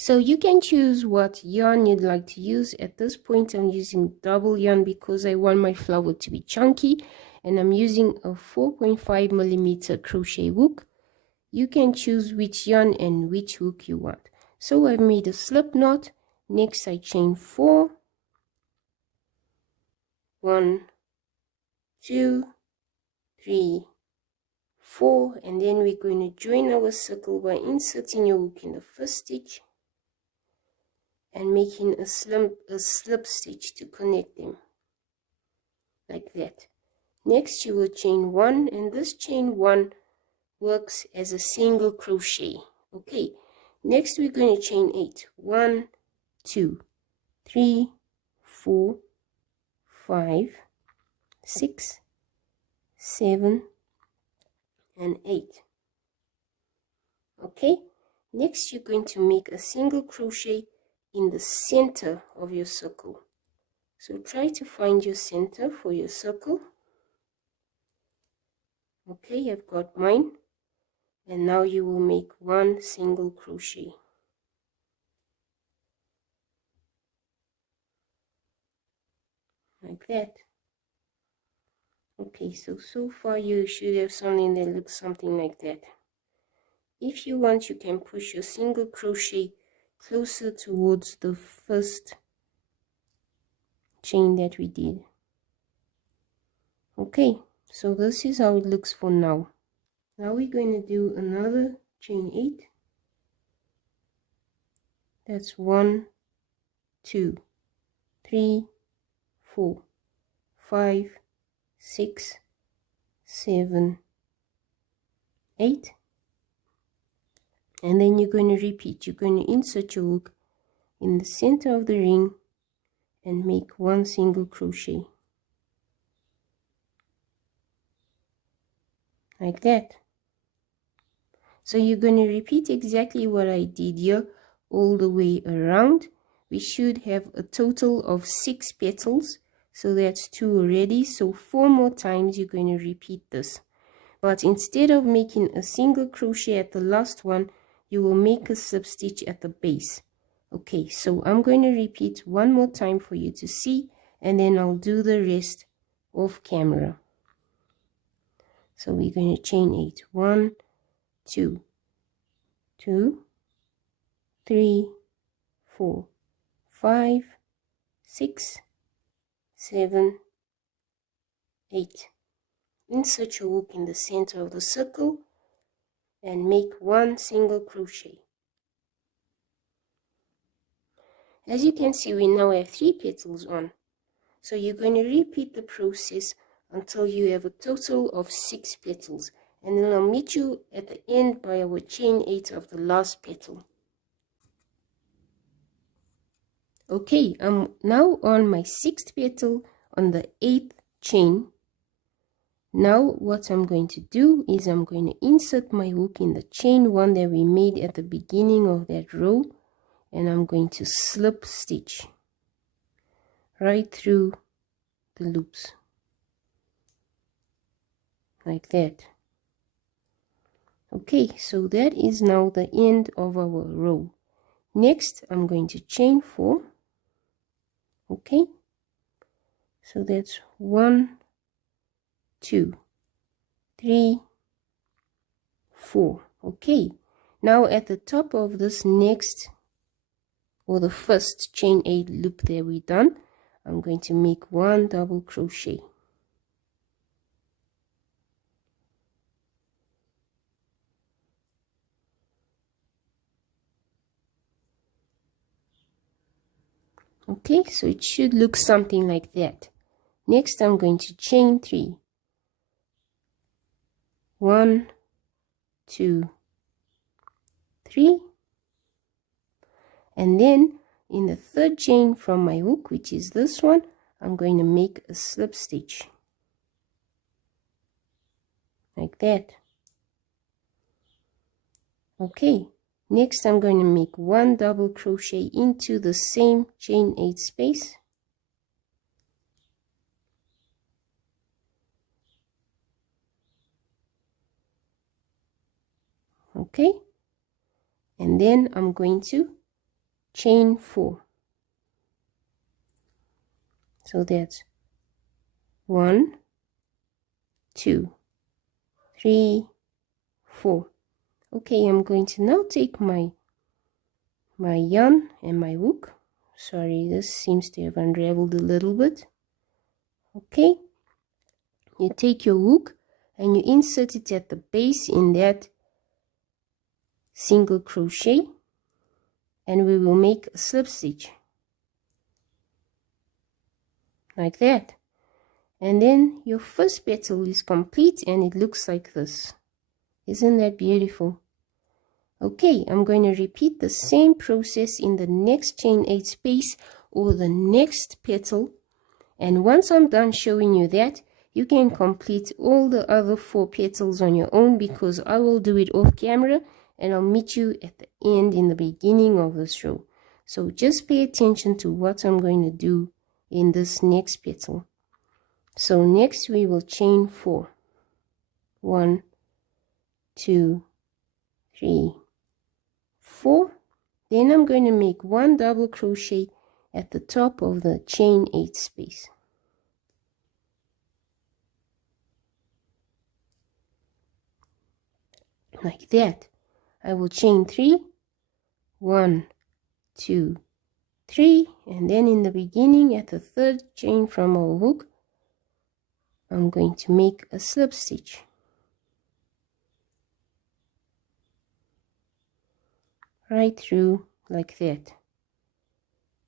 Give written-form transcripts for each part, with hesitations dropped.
So you can choose what yarn you'd like to use. At this point I'm using double yarn because I want my flower to be chunky, and I'm using a 4.5mm crochet hook. You can choose which yarn and which hook you want. So I've made a slip knot. Next I chain 4, 1, 2, 3, 4, and then we're going to join our circle by inserting your hook in the first stitch and making a slip stitch to connect them, like that. Next you will chain 1, and this chain 1 works as a single crochet. Okay, next we're going to chain 8. 1, 2, 3, 4, 5, 6, 7, and 8. Okay, next you're going to make a single crochet in the center of your circle. So try to find your center for your circle. Okay, I've got mine, and now you will make one single crochet. Like that. Okay, so far you should have something that looks something like that. If you want, you can push your single crochet closer towards the first chain that we did. Okay, so this is how it looks for now. Now we're going to do another chain 8. That's 1, 2, 3, 4, 5, 6, 7, 8. And then you're going to repeat. You're going to insert your hook in the center of the ring and make one single crochet, like that. So you're going to repeat exactly what I did here all the way around. We should have a total of 6 petals, so that's 2 already. So 4 more times you're going to repeat this, but instead of making a single crochet at the last one, you will make a slip stitch at the base. Okay, so I'm going to repeat one more time for you to see, and then I'll do the rest off camera. So we're going to chain 8. 1, 2, 2, 3, 4, 5, 6, 7, 8. Insert your hook in the center of the circle and make one single crochet. As you can see, we now have 3 petals on. So you're going to repeat the process until you have a total of 6 petals, and then I'll meet you at the end by our chain 8 of the last petal. Okay, I'm now on my 6th petal on the 8th chain. Now what I'm going to do is I'm going to insert my hook in the chain 1 that we made at the beginning of that row, and I'm going to slip stitch right through the loops, like that. Okay, so that is now the end of our row. Next I'm going to chain 4. Okay, so that's 1, 2, 3, 4. Okay, now at the top of this next, or the first chain 8 loop that we done, I'm going to make one double crochet. Okay, so it should look something like that. Next I'm going to chain 3. 1, 2, 3, and then in the third chain from my hook, which is this one, I'm going to make a slip stitch, like that. Okay, next I'm going to make one double crochet into the same chain 8 space. Okay, and then I'm going to chain 4. So that's 1, 2, 3, 4. Okay, I'm going to now take my yarn and my hook. Sorry, this seems to have unraveled a little bit. Okay, you take your hook and you insert it at the base in that single crochet, and we will make a slip stitch like that. And then your first petal is complete and it looks like this. Isn't that beautiful? Okay, I'm going to repeat the same process in the next chain 8 space or the next petal, and once I'm done showing you that, you can complete all the other 4 petals on your own, because I will do it off camera and I'll meet you at the end in the beginning of this row. So just pay attention to what I'm going to do in this next petal. So next we will chain 4. 1, 2, 3, 4. Then I'm going to make 1 double crochet at the top of the chain 8 space. Like that. I will chain 3, 1, 2, 3, and then in the beginning at the 3rd chain from our hook, I'm going to make a slip stitch. Right through like that.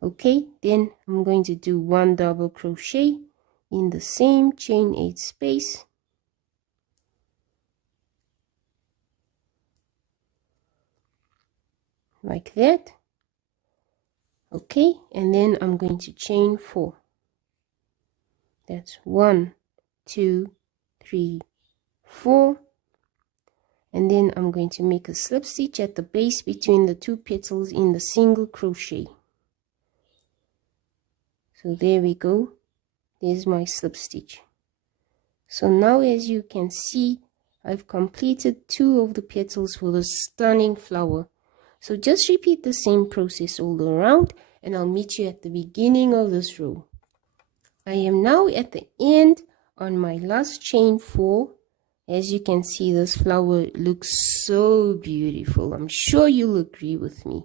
Okay, then I'm going to do 1 double crochet in the same chain 8 space. Like that. Okay, and then I'm going to chain 4. That's 1, 2, 3, 4. And then I'm going to make a slip stitch at the base between the 2 petals in the single crochet. So there we go. There's my slip stitch. So now, as you can see, I've completed 2 of the petals for the stunning flower. So just repeat the same process all around, and I'll meet you at the beginning of this row. I am now at the end on my last chain 4. As you can see, this flower looks so beautiful. I'm sure you'll agree with me.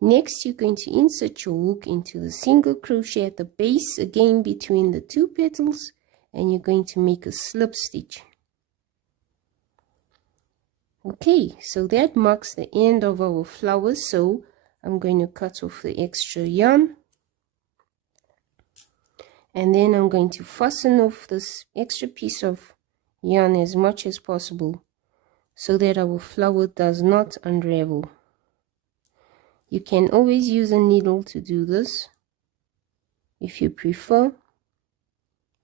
Next, you're going to insert your hook into the single crochet at the base, again between the 2 petals, and you're going to make a slip stitch. Okay, so that marks the end of our flower. So I'm going to cut off the extra yarn, and then I'm going to fasten off this extra piece of yarn as much as possible so that our flower does not unravel. You can always use a needle to do this. If you prefer,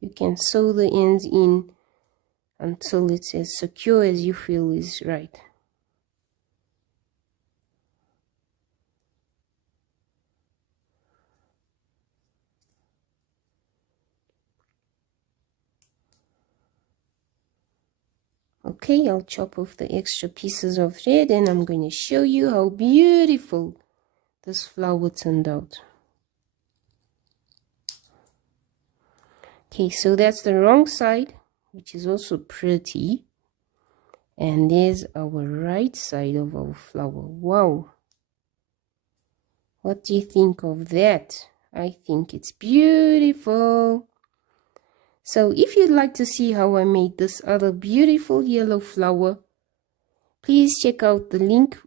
you can sew the ends in until it's as secure as you feel is right. Okay, I'll chop off the extra pieces of thread and I'm going to show you how beautiful this flower turned out. Okay, so that's the wrong side, which is also pretty. And there's our right side of our flower. Wow! What do you think of that? I think it's beautiful. So if you'd like to see how I made this other beautiful yellow flower, please check out the link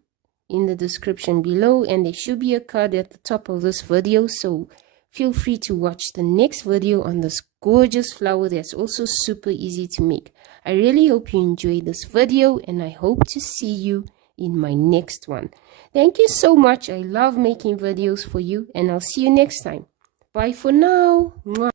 in the description below, and there should be a card at the top of this video, so feel free to watch the next video on this gorgeous flower that's also super easy to make. I really hope you enjoyed this video, and I hope to see you in my next one. Thank you so much. I love making videos for you, and I'll see you next time. Bye for now. Mwah.